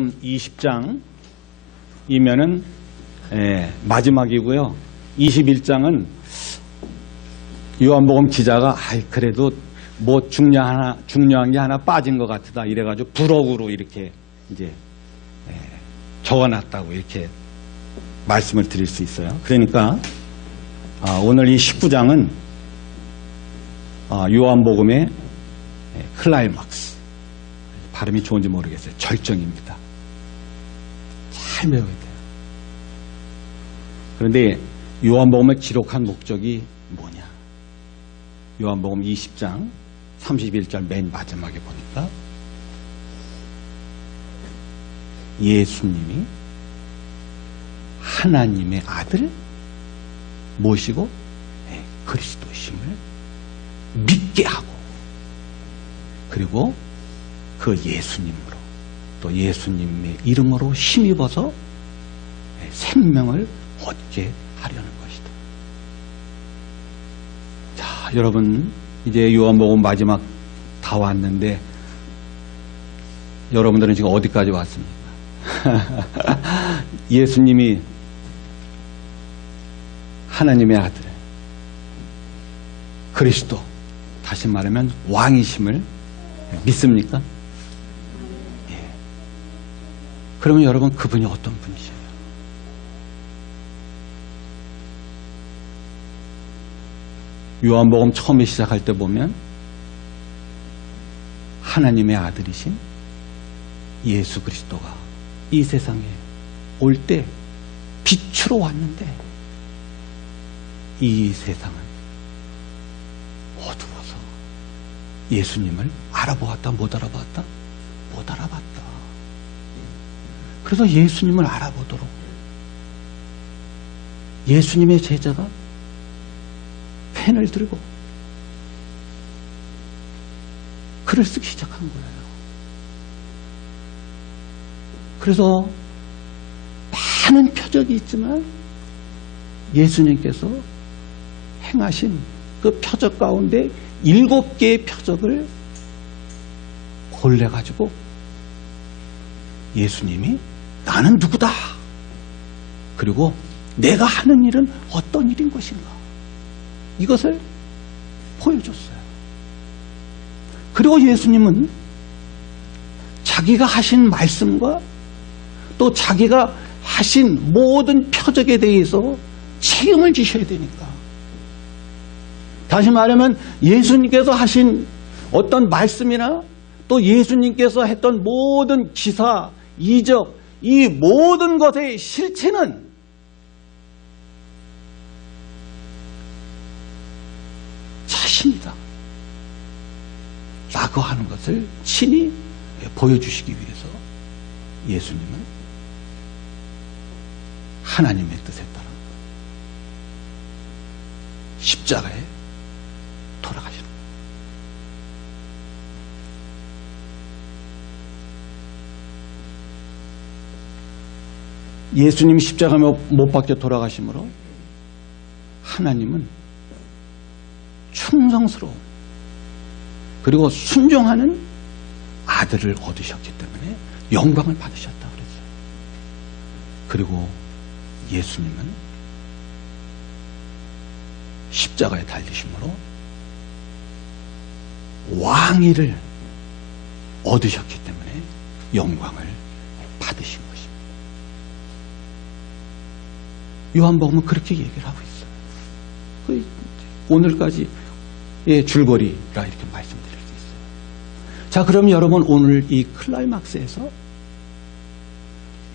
요한복음 20장이면은 마지막이고요. 21장은 요한복음 기자가 그래도 뭐 중요한 게 하나 빠진 것 같다 이래가지고 부록으로 이렇게 이제 적어놨다고 이렇게 말씀을 드릴 수 있어요. 그러니까 오늘 이 19장은 요한복음의 클라이막스, 발음이 좋은지 모르겠어요. 절정입니다. 잘 배워야 돼요. 그런데 요한복음을 기록한 목적이 뭐냐? 요한복음 20장 31절 맨 마지막에 보니까 예수님이 하나님의 아들 모시고 그리스도심을 믿게 하고, 그리고 그 예수님으로 또 예수님의 이름으로 힘입어서 생명을 얻게 하려는 것이다. 자, 여러분 이제 요한복음 마지막 다 왔는데 여러분들은 지금 어디까지 왔습니까? 예수님이 하나님의 아들 그리스도, 다시 말하면 왕이심을 믿습니까? 예. 그러면 여러분 그분이 어떤 분이세요? 요한복음 처음에 시작할 때 보면 하나님의 아들이신 예수 그리스도가 이 세상에 올 때 빛으로 왔는데 이 세상은 어두워서 예수님을 알아보았다 못 알아봤다? 못 알아봤다. 그래서 예수님을 알아보도록 예수님의 제자가 펜을 들고 글을 쓰기 시작한 거예요. 그래서 많은 표적이 있지만 예수님께서 행하신 그 표적 가운데 7개의 표적을 골라가지고 예수님이 나는 누구다, 그리고 내가 하는 일은 어떤 일인 것인가, 이것을 보여줬어요. 그리고 예수님은 자기가 하신 말씀과 또 자기가 하신 모든 표적에 대해서 책임을 지셔야 되니까, 다시 말하면 예수님께서 하신 어떤 말씀이나 또 예수님께서 했던 모든 기사, 이적, 이 모든 것의 실체는 자신이다 라고 하는 것을 친히 보여주시기 위해서 예수님은 하나님의 뜻에 따라 십자가에 돌아가시는 거예요. 예수님이 십자가에 못 박혀 돌아가심으로 하나님은 충성스러운 그리고 순종하는 아들을 얻으셨기 때문에 영광을 받으셨다 그랬어요. 그리고 예수님은 십자가에 달리심으로 왕위를 얻으셨기 때문에 영광을 받으신 것입니다. 요한복음은 그렇게 얘기를 하고 있어요. 오늘까지의 줄거리라 이렇게 말씀드릴 수 있어요. 자, 그럼 여러분 오늘 이 클라이막스에서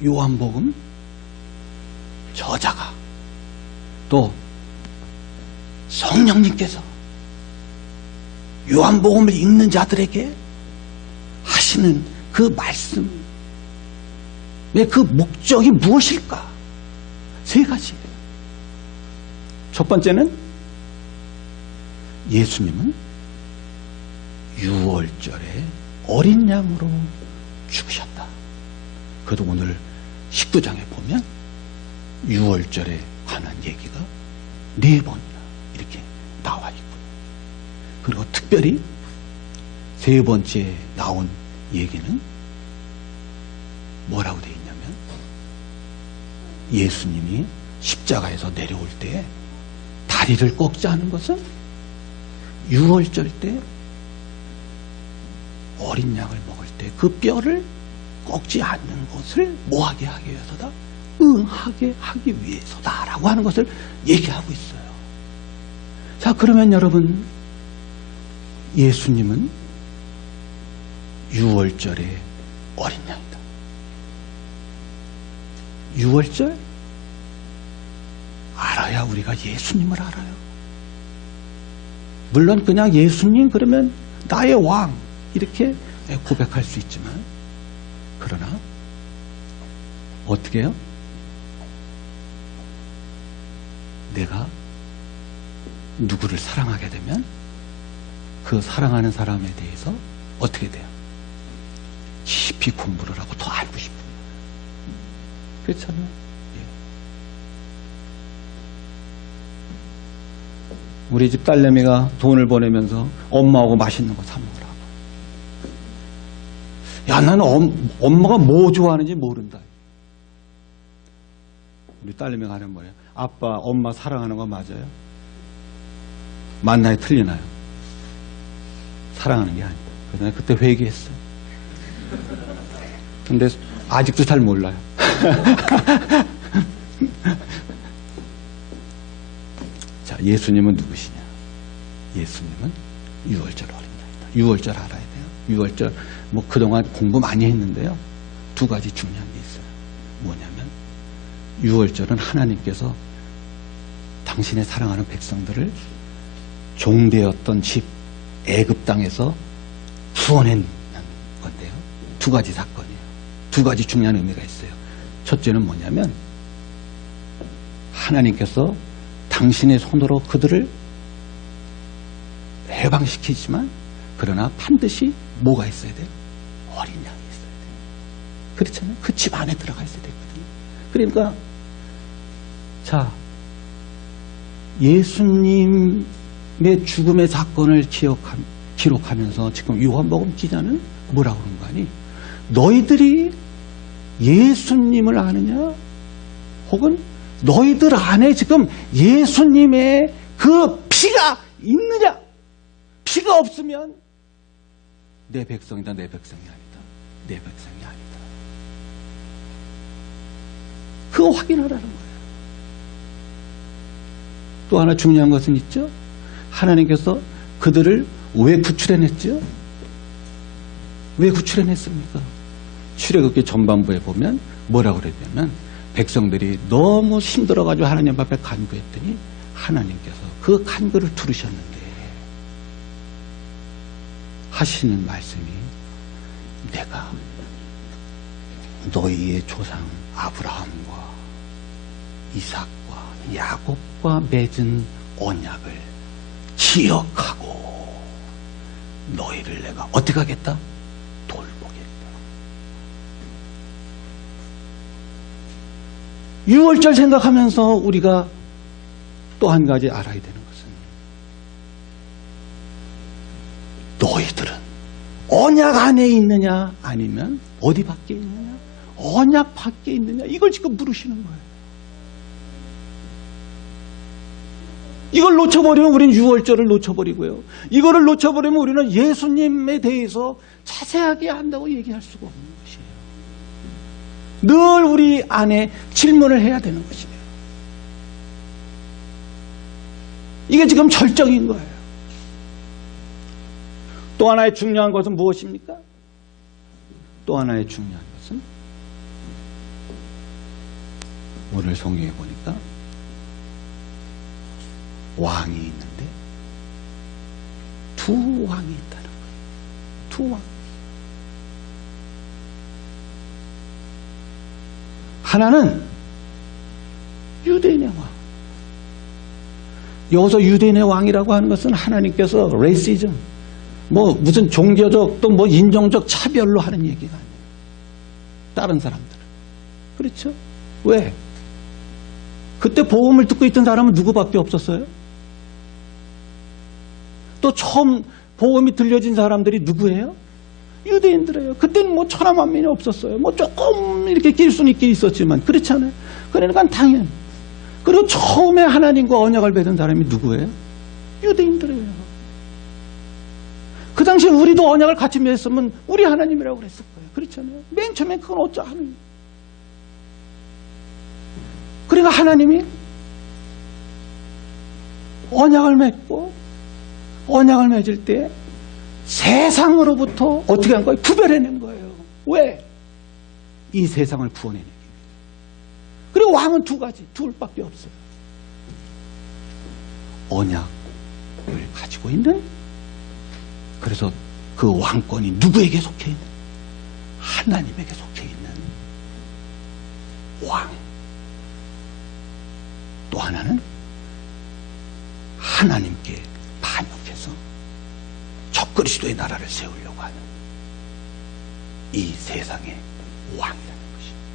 요한복음 저자가 또 성령님께서 요한복음을 읽는 자들에게 하시는 그 말씀의 그 목적이 무엇일까? 3가지예요. 첫 번째는 예수님은 유월절에 어린 양으로 죽으셨다. 그래도 오늘 19장에 보면 유월절에 관한 얘기가 4번이나 이렇게 나와 있고요. 그리고 특별히 3번째 나온 얘기는 뭐라고 되어 있냐면 예수님이 십자가에서 내려올 때 다리를 꺾지 않은 것은 유월절 때 어린 양을 먹을 때 그 뼈를 꺾지 않는 것을 뭐하게 하기 위해서다? 응하게 하기 위해서다라고 하는 것을 얘기하고 있어요. 자, 그러면 여러분, 예수님은 유월절의 어린 양이다. 유월절 알아야 우리가 예수님을 알아요. 물론 그냥 예수님 그러면 나의 왕 이렇게 고백할 수 있지만, 그러나 어떻게 해요? 내가 누구를 사랑하게 되면 그 사랑하는 사람에 대해서 어떻게 돼요? 깊이 공부를 하고 더 알고 싶은 거예요. 그렇잖아요. 예. 우리 집 딸내미가 돈을 보내면서 엄마하고 맛있는 거 사 먹으라고. 야, 나는 엄마가 뭐 좋아하는지 모른다. 우리 딸내미가 하는 뭐예요? 아빠, 엄마 사랑하는 거 맞아요? 맞나요? 틀리나요? 사랑하는 게 아니에요. 그래서 내가 그때 회개했어요. 근데 아직도 잘 몰라요. 자, 예수님은 누구시냐? 예수님은 유월절 어린 양이다. 유월절 알아야 돼요. 유월절 뭐 그동안 공부 많이 했는데요. 두 가지 중요한 게 있어요. 뭐냐면 유월절은 하나님께서 당신의 사랑하는 백성들을 종되었던 집 애굽 땅에서 구원해낸 건데요. 두 가지 사건이에요. 두 가지 중요한 의미가 있어요. 첫째는 뭐냐면 하나님께서 당신의 손으로 그들을 해방시키지만 그러나 반드시 뭐가 있어야 돼요? 어린 양이 있어야 돼요. 그렇잖아요. 그 집 안에 들어가 있어야 되거든요. 그러니까 자, 예수님의 죽음의 사건을 기록하면서 지금 요한복음 기자는 뭐라고 그런 거 아니? 너희들이 예수님을 아느냐? 혹은 너희들 안에 지금 예수님의 그 피가 있느냐? 피가 없으면 내 백성이다, 내 백성이 아니다. 내 백성이 아니다. 그거 확인하라는 거예요. 또 하나 중요한 것은 있죠. 하나님께서 그들을 왜 구출해냈죠? 왜 구출해냈습니까? 출애굽기 전반부에 보면 뭐라고 그랬냐면 백성들이 너무 힘들어가지고 하나님 앞에 간구했더니 하나님께서 그 간구를 들으셨는데 하시는 말씀이 내가 너희의 조상 아브라함과 이삭과 야곱과 맺은 언약을 기억하고 너희를 내가 어떻게 하겠다? 돌보겠다. 유월절 생각하면서 우리가 또 한 가지 알아야 되는 것은 너희들은 언약 안에 있느냐 아니면 어디 밖에 있느냐? 언약 밖에 있느냐? 이걸 지금 물으시는 거예요. 이걸 놓쳐버리면 우리는 유월절을 놓쳐버리고요. 이거를 놓쳐버리면 우리는 예수님에 대해서 자세하게 안다고 얘기할 수가 없는 것이에요. 늘 우리 안에 질문을 해야 되는 것이에요. 이게 지금 절정인 거예요. 또 하나의 중요한 것은 무엇입니까? 또 하나의 중요한 것은 오늘 성경에 보니까 왕이 있는데 두 왕이 있다는 거예요. 두 왕. 하나는 유대인의 왕. 여기서 유대인의 왕이라고 하는 것은 하나님께서 레이시즘, 뭐 무슨 종교적 또 뭐 인종적 차별로 하는 얘기가 아니에요. 다른 사람들은. 그렇죠? 왜? 그때 복음을 듣고 있던 사람은 누구밖에 없었어요? 또 처음 복음이 들려진 사람들이 누구예요? 유대인들이에요. 그때는 뭐 천하만민이 없었어요. 뭐 조금 이렇게 길순 있긴 있었지만 그렇지 않아요. 그러니까 당연. 그리고 처음에 하나님과 언약을 맺은 사람이 누구예요? 유대인들이에요. 그 당시에 우리도 언약을 같이 맺었으면 우리 하나님이라고 그랬을 거예요. 그렇잖아요. 맨 처음에 그건 어쩌 하는. 그러니까 하나님이 언약을 맺고 언약을 맺을 때 세상으로부터 어떻게 한 거예요? 구별해낸 거예요. 왜? 이 세상을 구원해내기 위해. 그리고 왕은 두 가지, 둘밖에 없어요. 언약을 가지고 있는, 그래서 그 왕권이 누구에게 속해 있는? 하나님에게 속해 있는 왕. 또 하나는 하나님께 반역해서 적그리스도의 나라를 세우려고 하는 이 세상의 왕이라는 것입니다.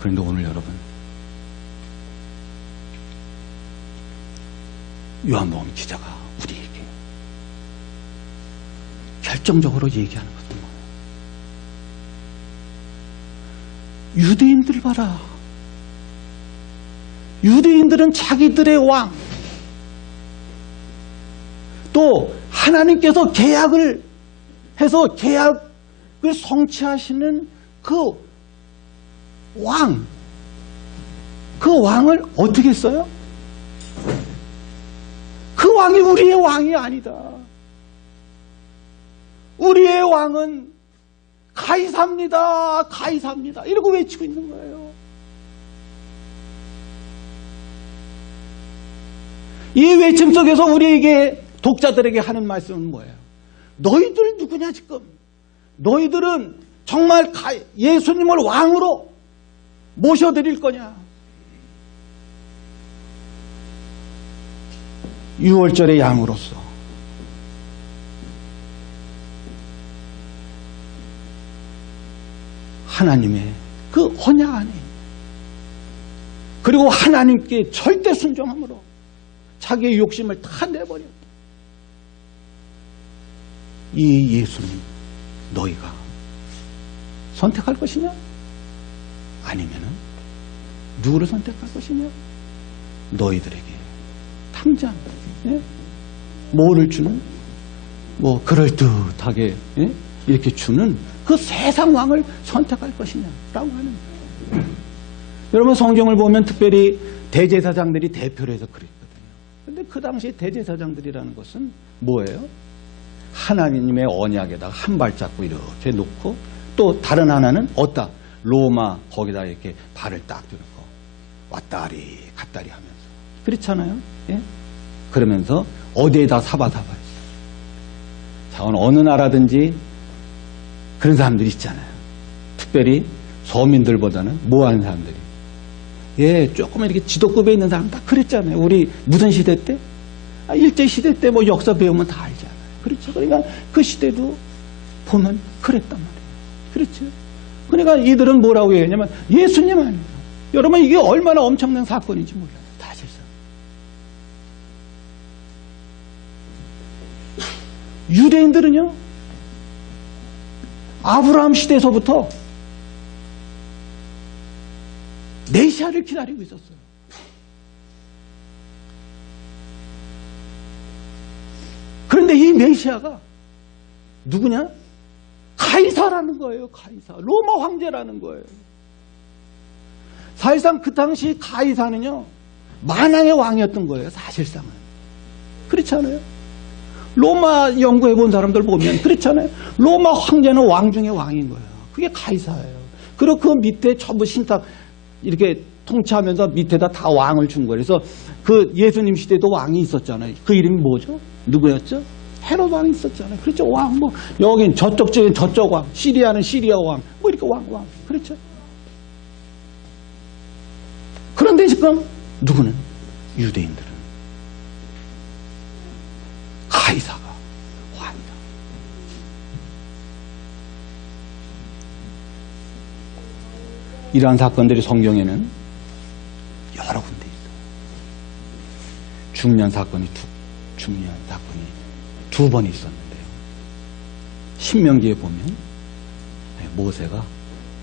그런데 오늘 여러분, 요한복음 기자가 우리에게 결정적으로 얘기하는 것은 뭐예요? 유대인들 봐라. 유대인들은 자기들의 왕, 또 하나님께서 계약을 해서 계약을 성취하시는 그 왕, 그 왕을 어떻게 써요? 그 왕이 우리의 왕이 아니다. 우리의 왕은 가이사입니다. 가이사입니다. 이러고 외치고 있는 거예요. 이 외침 속에서 우리에게, 독자들에게 하는 말씀은 뭐예요? 너희들 누구냐 지금? 너희들은 정말 예수님을 왕으로 모셔드릴 거냐? 6월절의 양으로서 하나님의 그 언약 안에, 그리고 하나님께 절대 순종함으로 자기의 욕심을 다 내버렸다. 이 예수님 너희가 선택할 것이냐? 아니면은 누구를 선택할 것이냐? 너희들에게 당장 뭐를 주는, 뭐 그럴듯하게 이렇게 주는 그 세상 왕을 선택할 것이냐라고 하는 거예요. 여러분, 성경을 보면 특별히 대제사장들이 대표를 해서 그랬거든요. 근데 그 당시 대제사장들이라는 것은 뭐예요? 하나님의 언약에다가 한 발자국 이렇게 놓고, 또 다른 하나는 어디다? 로마 거기다 이렇게 발을 딱 들고 왔다리 갔다리 하면서, 그렇잖아요. 예? 그러면서 어디에다 사바사바 했어요. 자, 어느 나라든지 그런 사람들이 있잖아요. 특별히 서민들보다는 뭐하는 사람들이, 예, 조금 이렇게 지도급에 있는 사람 다 그랬잖아요. 우리 무슨 시대 때? 일제 시대 때 뭐 역사 배우면 다 알잖아요. 그렇죠. 그러니까 그 시대도 보면 그랬단 말이에요. 그렇죠. 그러니까 이들은 뭐라고 얘기하냐면 예수님 아닙니다. 여러분, 이게 얼마나 엄청난 사건인지 몰라요. 사실상. 유대인들은요, 아브라함 시대에서부터 메시아를 기다리고 있었어요. 그런데 이 메시아가 누구냐? 가이사라는 거예요. 가이사. 로마 황제라는 거예요. 사실상 그 당시 가이사는요, 만왕의 왕이었던 거예요. 사실상은. 그렇지 않아요? 로마 연구해 본 사람들 보면 그렇잖아요. 로마 황제는 왕 중에 왕인 거예요. 그게 가이사예요. 그리고 그 밑에 전부 신탁 이렇게 통치하면서 밑에다 다 왕을 준 거예요. 그래서 그 예수님 시대도 왕이 있었잖아요. 그 이름이 뭐죠? 누구였죠? 헤롯 왕이 있었잖아요. 그렇죠? 왕, 뭐 여긴 저쪽 지역엔 저쪽 왕, 시리아는 시리아 왕, 뭐 이렇게 왕. 그렇죠? 그런데 지금 누구는? 유대인들은 가이사가 왕이다. 이러한 사건들이 성경에는 여러 군데 있어요. 중년 사건이 두 번 있었는데요. 신명기에 보면 모세가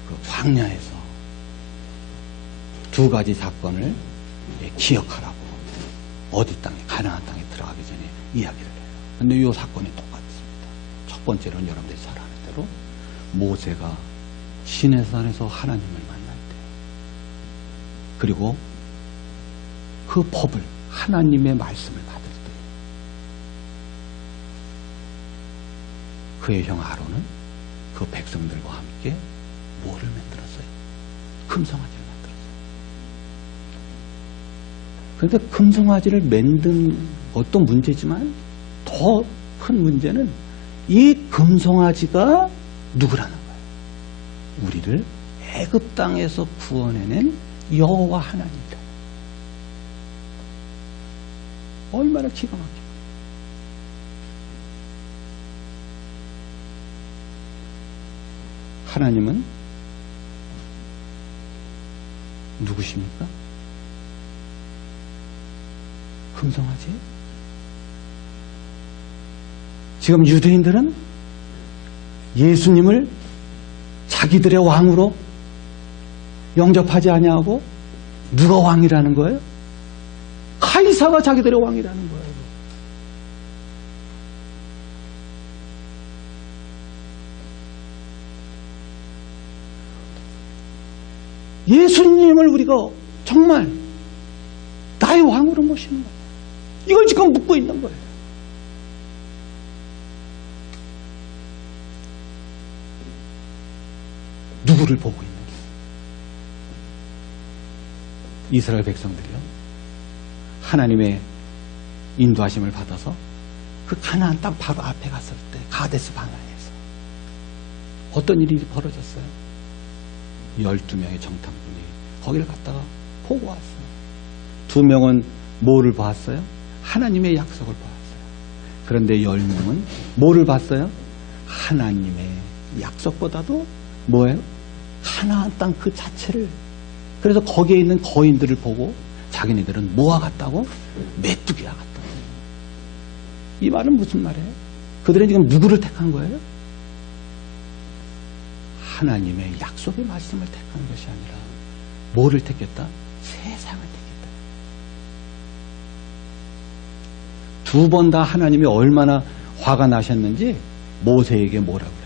그 광야에서 두 가지 사건을 기억하라고 어디 땅에, 가나안 땅에 들어가기 전에 이야기를 해요. 근데 이 사건이 똑같습니다. 첫 번째로는 여러분들이 잘 아는 대로 모세가 시내산에서 하나님을 만날 때, 그리고 그 법을, 하나님의 말씀을 받을 때 그의 형 아론은 그 백성들과 함께 뭐를 만들었어요? 금송아지를 만들었어요. 그런데 금송아지를 만든 것도 문제지만 더 큰 문제는 이 금송아지가 누구라는 거예요? 우리를 애굽 땅에서 구원해낸 여호와 하나님이다. 얼마나 기가 막혀. 하나님은 누구십니까? 금송아지? 지금 유대인들은 예수님을 자기들의 왕으로 영접하지 아니하고 누가 왕이라는 거예요? 카이사가 자기들의 왕이라는 거예요. 예수님을 우리가 정말 나의 왕으로 모시는 거예요. 이걸 지금 묻고 있는 거예요. 누구를 보고 있는 거예요? 이스라엘 백성들이요, 하나님의 인도하심을 받아서 그 가나안 땅 바로 앞에 갔을 때 가데스 바네아에서 어떤 일이 벌어졌어요? 12명의 정탐꾼이 거기를 갔다가 보고 왔어요. 2명은 뭐를 봤어요? 하나님의 약속을 보았어요. 그런데 10명은 뭐를 봤어요? 하나님의 약속보다도 뭐예요? 가나안 땅 그 자체를. 그래서 거기에 있는 거인들을 보고 자기네들은 뭐와 같다고? 메뚜기와 같다고. 이 말은 무슨 말이에요? 그들은 지금 누구를 택한 거예요? 하나님의 약속의 말씀을 택한 것이 아니라 뭐를 택했다? 세상을 택했다. 두 번 다 하나님이 얼마나 화가 나셨는지 모세에게 뭐라 그래요?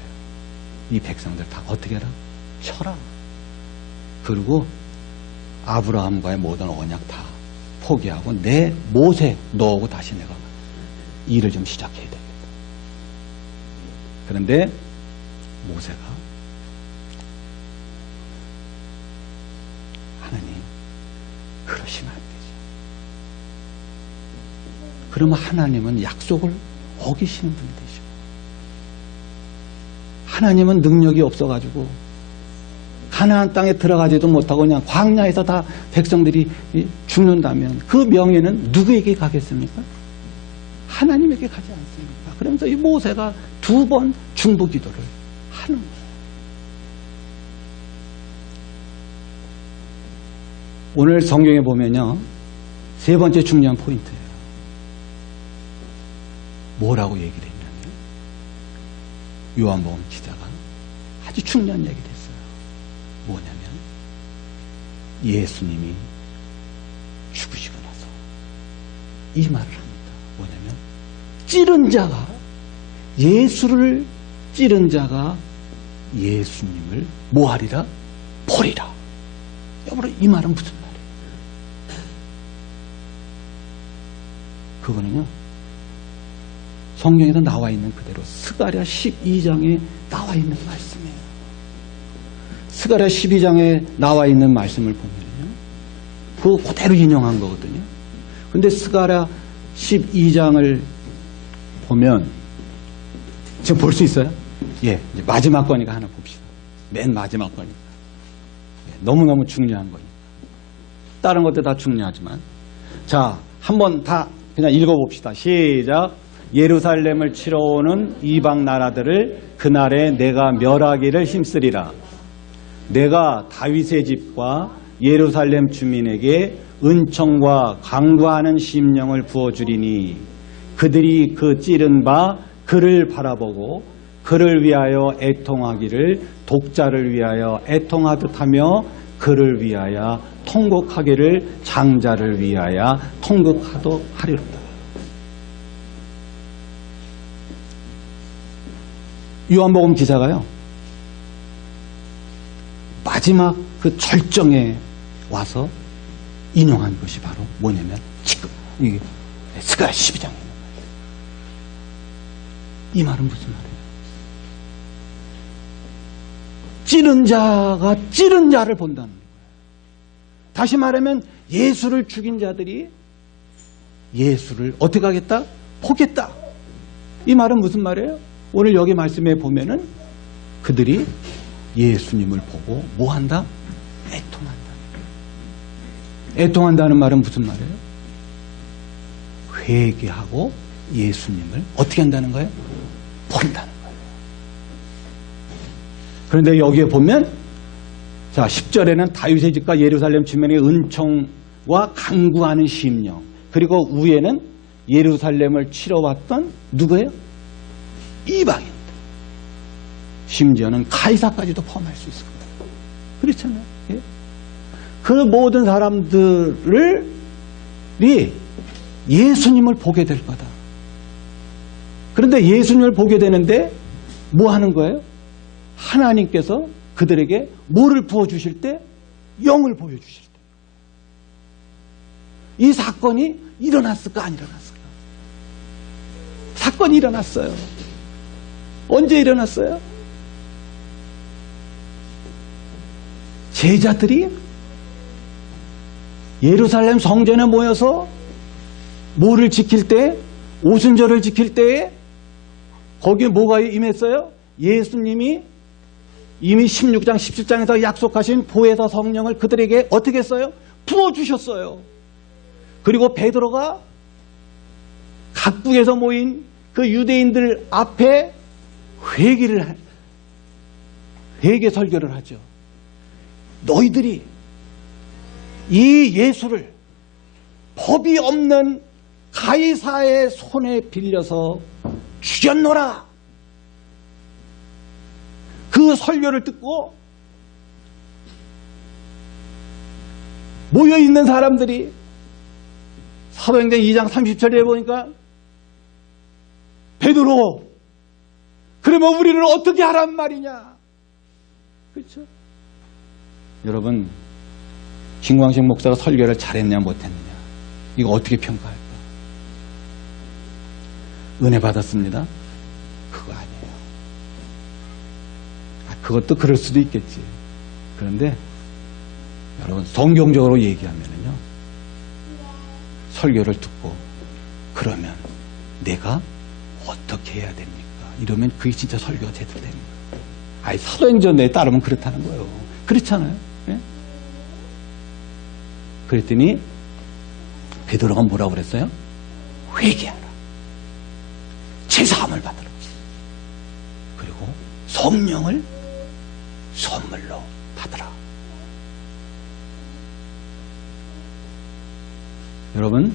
이 백성들 다 어떻게 해라? 쳐라. 그리고 아브라함과의 모든 언약 다 포기하고 내 모세 너하고 다시 내가 일을 좀 시작해야 되겠다. 그런데 모세가 하나님 그러시면 안 되죠. 그러면 하나님은 약속을 어기시는 분이 되죠. 하나님은 능력이 없어가지고 가나안 땅에 들어가지도 못하고 그냥 광야에서 다 백성들이 죽는다면 그 명예는 누구에게 가겠습니까? 하나님에게 가지 않습니까? 그러면서 이 모세가 2번 중보 기도를 하는 거예요. 오늘 성경에 보면요, 3번째 중요한 포인트예요. 뭐라고 얘기를 했냐면 요한복음 기자가 아주 중요한 얘기를 했어요. 뭐냐면 예수님이 죽으시고 나서 이 말을 합니다. 뭐냐면 찌른 자가, 예수를 찌른 자가 예수님을 뭐하리라? 버리라. 여러분, 이 말은 무슨 말이에요? 그거는요, 성경에도 나와 있는 그대로 스가랴 12장에 나와 있는 말씀이에요. 스가랴 12장에 나와 있는 말씀을 보면요, 그거 그대로 인용한 거거든요. 근데 스가랴 12장을 보면 지금 볼 수 있어요? 예, 이제 마지막 거니까 하나 봅시다. 맨 마지막 거니까. 너무너무 중요한 거니까. 다른 것도 다 중요하지만. 자, 한번 다 그냥 읽어봅시다. 시작. 예루살렘을 치러 오는 이방 나라들을 그날에 내가 멸하기를 힘쓰리라. 내가 다윗의 집과 예루살렘 주민에게 은총과 강구하는 심령을 부어주리니 그들이 그 찌른 바 그를 바라보고 그를 위하여 애통하기를 독자를 위하여 애통하듯 하며 그를 위하여 통곡하기를 장자를 위하여 통곡하도록 하리로다. 요한복음 기자가요, 마지막 그 절정에 와서 인용한 것이 바로 뭐냐면 지금 이 스가랴 12장에 있는 말이에요. 이 말은 무슨 말이에요? 찌른 자가 찌른 자를 본다는 거예요. 다시 말하면 예수를 죽인 자들이 예수를 어떻게 하겠다? 포기했다. 이 말은 무슨 말이에요? 오늘 여기 말씀에 보면은 그들이 예수님을 보고 뭐 한다? 애통한다. 애통한다는 말은 무슨 말이에요? 회개하고 예수님을 어떻게 한다는 거예요? 본다는 거예요. 그런데 여기에 보면 자 10절에는 다윗의 집과 예루살렘 주민의 은총과 간구하는 심령, 그리고 위에는 예루살렘을 치러왔던 누구예요? 이방인. 심지어는 가이사까지도 포함할 수 있을 거예요. 그렇잖아요. 예? 그 모든 사람들이 예수님을 보게 될 거다. 그런데 예수님을 보게 되는데 뭐 하는 거예요? 하나님께서 그들에게 뭐를 부어주실 때? 영을 보여주실 때. 이 사건이 일어났을까 안 일어났을까? 사건이 일어났어요. 언제 일어났어요? 제자들이 예루살렘 성전에 모여서 뭐를 지킬 때? 오순절을 지킬 때에 거기에 뭐가 임했어요? 예수님이 이미 16장 17장에서 약속하신 보혜사 성령을 그들에게 어떻게 했어요? 부어주셨어요. 그리고 베드로가 각국에서 모인 그 유대인들 앞에 회개 설교를 하죠. 너희들이 이 예수를 법이 없는 가이사의 손에 빌려서 죽였노라. 그 설교를 듣고 모여있는 사람들이 사도행전 2장 30절에 보니까 베드로, 그러면 우리를 어떻게 하란 말이냐. 그렇죠? 여러분, 김광식 목사가 설교를 잘했냐 못했느냐, 이거 어떻게 평가할까? 은혜 받았습니다. 그거 아니에요. 그것도 그럴 수도 있겠지. 그런데 여러분, 성경적으로 얘기하면요, 설교를 듣고 그러면 내가 어떻게 해야 됩니까? 이러면 그게 진짜 설교가 제대로 됩니다. 아니, 사도행전에 따르면 그렇다는 거예요. 그렇잖아요. 네? 그랬더니 베드로가 뭐라고 그랬어요? 회개하라. 제사함을 받으라. 그리고 성령을 선물로 받으라. 여러분,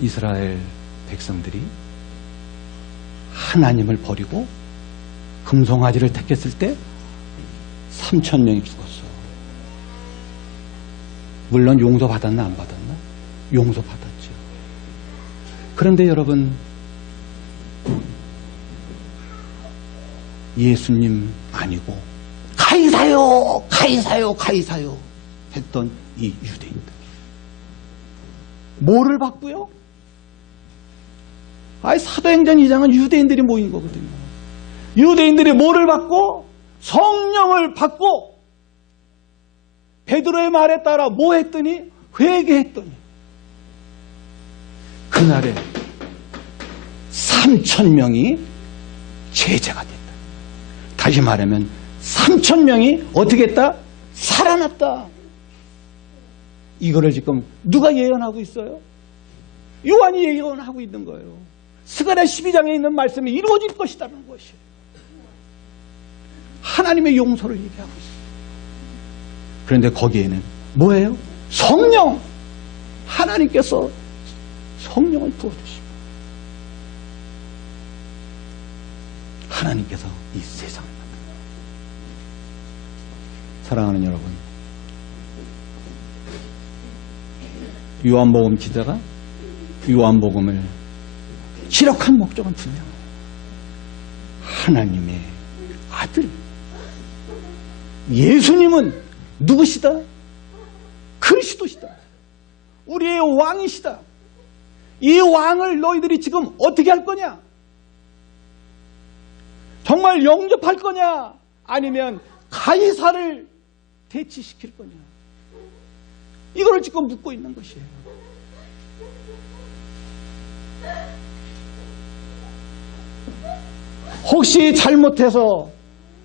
이스라엘 백성들이 하나님을 버리고 금송아지를 택했을 때 3,000명이 죽었어. 물론 용서받았나 안 받았나? 용서받았죠. 그런데 여러분, 예수님 아니고 가이사요, 가이사요, 가이사요 했던 이 유대인들, 뭐를 받고요? 아니, 사도행전 2장은 유대인들이 모인 거거든요. 유대인들이 뭐를 받고? 성령을 받고, 베드로의 말에 따라 뭐 했더니? 회개했더니 그날에 3,000명이 제자가 됐다. 다시 말하면 3,000명이 어떻게 했다? 살아났다. 이거를 지금 누가 예언하고 있어요? 요한이 예언하고 있는 거예요. 스가랴 12장에 있는 말씀이 이루어질 것이라는 것이에요. 하나님의 용서를 얘기하고 있어요. 그런데 거기에는 뭐예요? 성령. 하나님께서 성령을 부어주시고 하나님께서 이 세상을 만듭니다. 사랑하는 여러분, 요한복음 기자가 요한복음을 기록한 목적은 분명해요. 하나님의 아들 예수님은 누구시다? 그리스도시다. 우리의 왕이시다. 이 왕을 너희들이 지금 어떻게 할 거냐? 정말 영접할 거냐? 아니면 가이사를 대치시킬 거냐? 이걸 지금 묻고 있는 것이에요. 혹시 잘못해서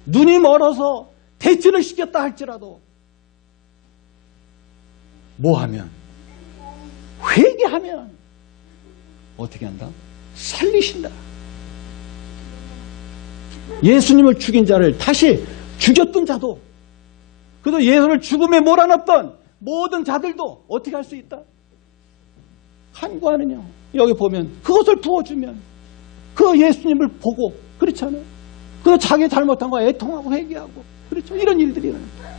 눈이 멀어서 대치를 시켰다 할지라도 뭐하면? 회개하면 어떻게 한다? 살리신다. 예수님을 죽인 자를 다시 죽였던 자도, 그래도 예수를 죽음에 몰아넣었던 모든 자들도 어떻게 할 수 있다? 간구하느냐? 여기 보면 그것을 부어주면 그 예수님을 보고, 그렇잖아요. 그래서 자기 잘못한 거 애통하고 회개하고, 그렇죠. 이런 일들이 일어납니다.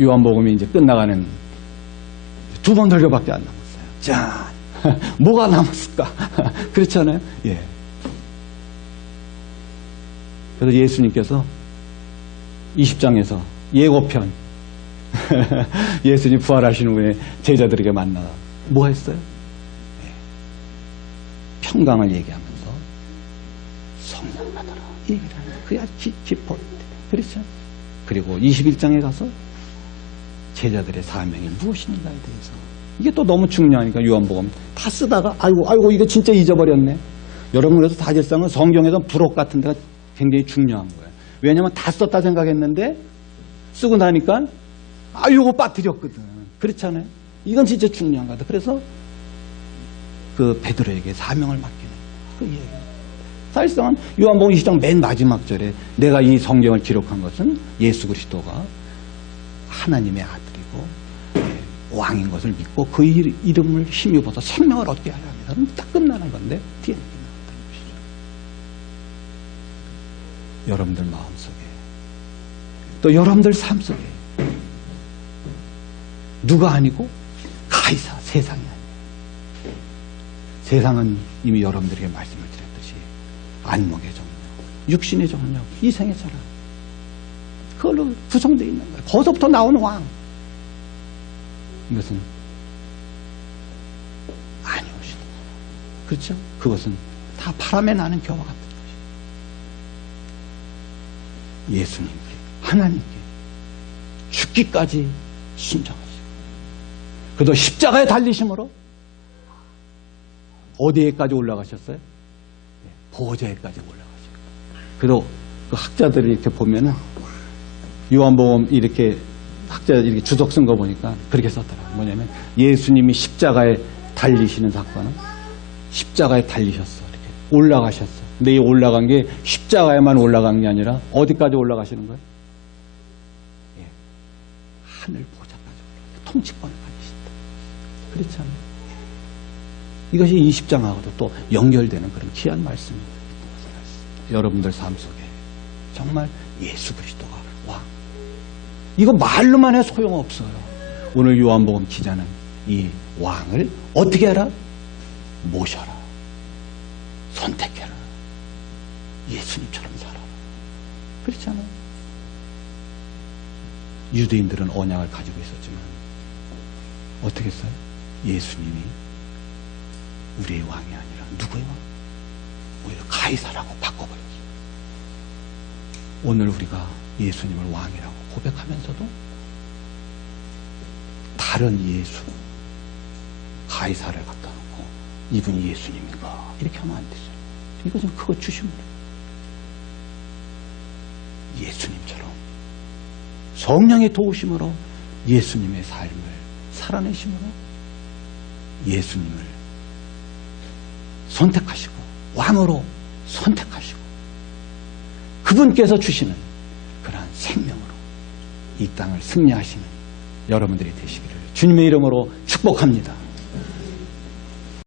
요한복음이 이제 끝나가는 두 번들교밖에 안 남았어요. 자, 뭐가 남았을까? 그렇잖아요. 예. 그래서 예수님께서 20장에서 예고편 예수님 부활하신 후에 제자들에게 만나 뭐 했어요? 예. 평강을 얘기하면서 성령 받아라 얘기를 하는 그야 기포인데, 그렇죠? 그리고 21장에 가서 제자들의 사명이 무엇인가에 대해서, 이게 또 너무 중요하니까 요한복음 다 쓰다가 아이고 이거 진짜 잊어버렸네. 여러분, 그래서 사실상은 성경에서 부록 같은 데가 굉장히 중요한 거예요. 왜냐하면 다 썼다 생각했는데 쓰고 나니까 이거 빠뜨렸거든. 그렇잖아요. 이건 진짜 중요한 거다. 그래서 그 베드로에게 사명을 맡기는 그 얘기. 사실상은 요한복음 20장 맨 마지막 절에 내가 이 성경을 기록한 것은 예수 그리스도가 하나님의 아들이고 왕인 것을 믿고 그 이름을 힘입어서 생명을 얻게 하려 합니다. 딱 끝나는 건데 뒤에 나왔다는 것이죠. 여러분들 마음속에 또 여러분들 삶 속에 누가 아니고 가이사, 세상이 아니에요. 세상은 이미 여러분들에게 말씀을 드렸듯이 안목의 정력, 육신의 정력, 이생의 사랑, 그걸로 구성되어 있는 거예요. 거기서부터 나오는 왕. 이것은 아니오시다. 그렇죠? 그것은 다 바람에 나는 겨와 같은 것이에요. 예수님께, 하나님께 죽기까지 순종하시고, 그래도 십자가에 달리심으로 어디에까지 올라가셨어요? 보좌에까지 올라가셨어요. 그리고 그 학자들이 이렇게 보면은 요한복음 이렇게 학자 이렇게 주석 쓴 거 보니까 그렇게 썼더라고요. 뭐냐면 예수님이 십자가에 달리시는 사건은 십자가에 달리셨어. 이렇게 올라가셨어. 근데 이 올라간 게 십자가에만 올라간 게 아니라 어디까지 올라가시는 거예요? 예. 하늘 보좌까지 올라가요. 통치권을 가지신다. 그렇잖아요. 이것이 20장하고도 또 연결되는 그런 귀한 말씀입니다. 여러분들 삶 속에 정말 예수 그리스도가 왕. 이거 말로만 해 소용없어요. 오늘 요한복음 기자는 이 왕을 어떻게 해라? 모셔라. 선택해라. 예수님처럼 살아라. 그렇잖아요. 유대인들은 언약을 가지고 있었지만 어떻게 했어요? 예수님이 우리의 왕이 아니라 누구의 왕? 오히려 가이사라고 바꿔버렸어요. 오늘 우리가 예수님을 왕이라고 고백하면서도 다른 예수, 가이사를 갖다 놓고 이분이 예수님인가 이렇게 하면 안 되죠. 이것은 그거 주심으로 예수님처럼 성령의 도우심으로 예수님의 삶을 살아내심으로 예수님을 선택하시고 왕으로 선택하시고 그분께서 주시는 그러한 생명으로 이 땅을 승리하시는 여러분들이 되시기를 주님의 이름으로 축복합니다.